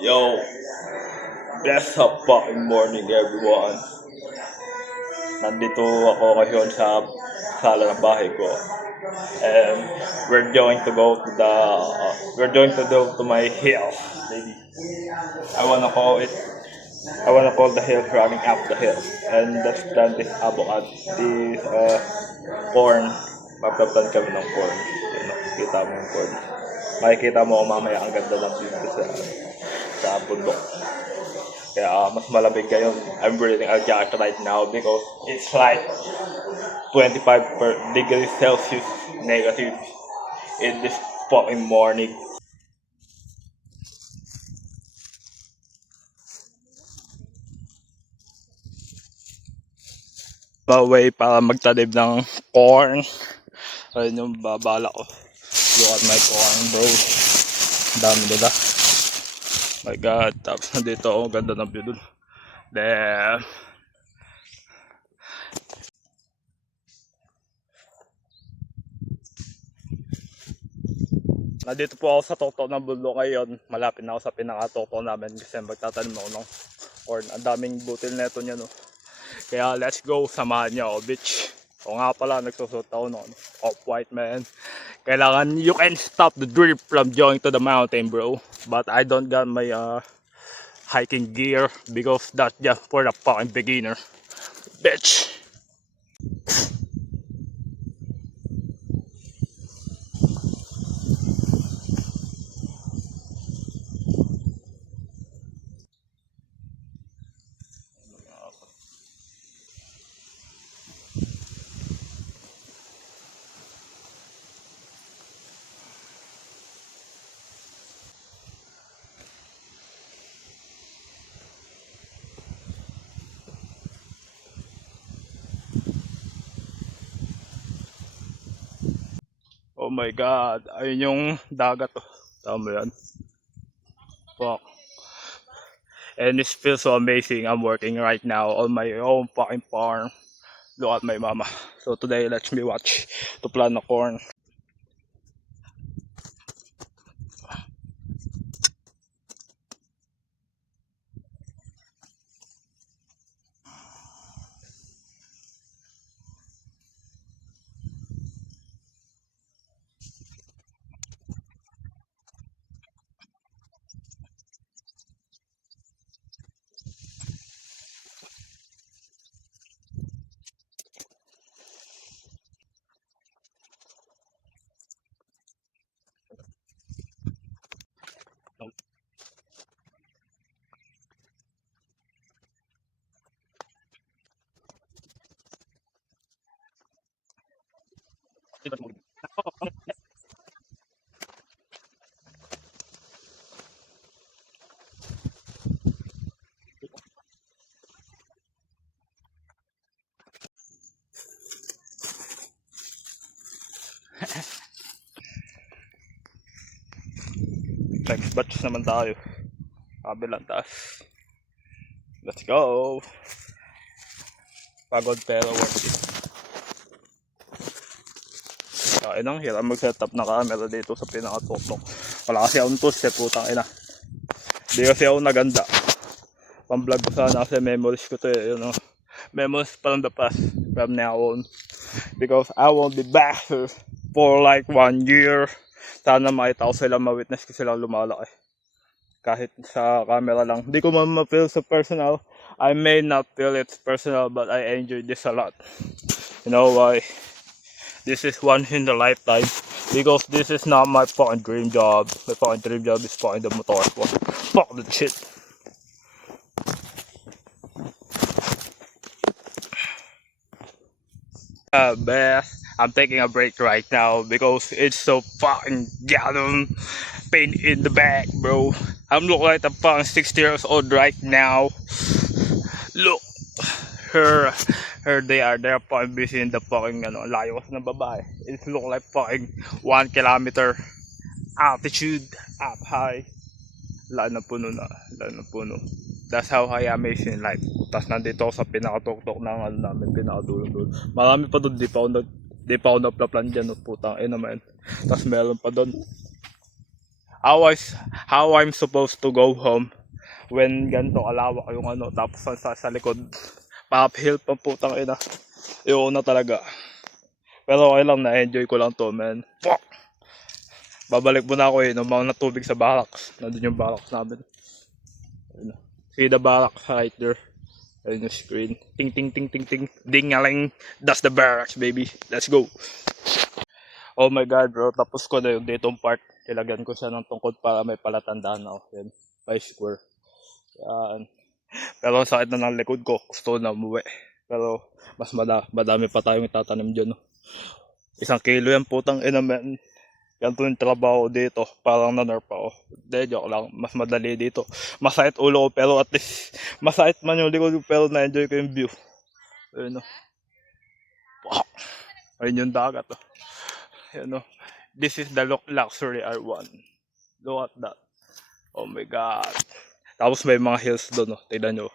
Yo, bless up fucking morning everyone. Nandito ako ngayon sa sala ng bahay ko. And we're going to go to my hill. Maybe. I wanna call it, I wanna call the hill running up the hill. And let's plant this avocado, this corn. Magpaplant kami ng corn. Yun, kita mo yung corn. Makikita mo mamaya ang ganda ng dito sa bundok. Kaya mas malamig ngayon. I'm breathing a jacket right now because it's like 25 degrees Celsius negative in this fucking morning. Way para magtanim ng corn. Ayun yung babala ko. Look at my corn, bro. Dami nila. My God. Tapos nandito ako. Ganda ng view dun. Damn. Nandito po ako sa toktok ng bundok ngayon. Malapit na ako sa pinaka-toktok namin kasi magtatanim ako ng corn. Ang daming butil neto niya, no. Kaya let's go, samahan niyo ako, bitch. O nga pala, nagsusot ako ng off-white, man. Kailangan, you can stop the drip from going to the mountain, bro. But I don't got my hiking gear because that's just for the fucking beginner, bitch. Oh my God, ayun yung dagat, oh. Tama yan. Fuck. And it feels so amazing. I'm working right now on my own fucking farm. Look at my mama. So today, let me watch to plant the corn. Next batch naman tayo. Kabilang taas. Let's go. Pagod pero worth it. Kain ang hirap mag-setup na camera dito sa pinaka-tuktok. Wala kasi akong tools, putang ina. Hindi kasi ako naganda. Pang-vlog ko sana kasi memories ko to eh. You know? Memories from the past, from now on. Because I won't be back for like 1 year. Sana makita ko sila, ma-witness ko silang lumalaki. Kahit sa camera lang. Hindi ko ma-feel sa personal. I may not feel it's personal, but I enjoy this a lot. You know why? This is once in a lifetime. Because this is not my fucking dream job. My fucking dream job is fucking the motorsport. Fuck that shit. Beth, I'm taking a break right now because it's so fucking goddamn pain in the back, bro. I'm looking like a fucking 60 years old right now. Look, they're fucking busy in the fucking layo ng babae. It look like fucking 1 kilometer altitude up high. Lalo na puno. That's how I amazing life. Tapos nandito ako sa pinakatuktok ng namin, pinakadulo. Marami pa doon, di pa ako nagpaplan dyan, putang ina man. Tapos meron pa doon. how I'm supposed to go home when ganito kalawak yung ano, tapos sa likod, pa-uphill pa putang ina. Yung na talaga. Pero okay lang, na-enjoy ko lang to, man. Fuck! Babalik muna ako inom mga tubig sa barracks. Nandun yung barracks namin. Ayun. See the barracks right there. Ayun yung screen. Ting ting ting ting ting. Ding-a-ling. That's the barracks, baby. Let's go. Oh my god, bro. Tapos ko na yung ditong part. Ilagyan ko siya ng tungkod para may palatandaan ako. Yan. By square. Yan. Pero ang sakit na ng likod ko. Gusto ko na umuwi. Pero mas madami pa tayong itatanim dyan. No? 1 kilo yan putang ina, man. Ganito yung trabaho dito. Parang na-nerf ako. Hindi, joke lang. Mas madali dito. Masakit ulo ko pero at least masakit man yung likod ko pero na-enjoy ko yung view. Ayun o. Wow. Ayun yung dagat o. Ayun o. This is the luxury R1. Look at that. Oh my god. Tapos may mga hills doon o. Tignan nyo.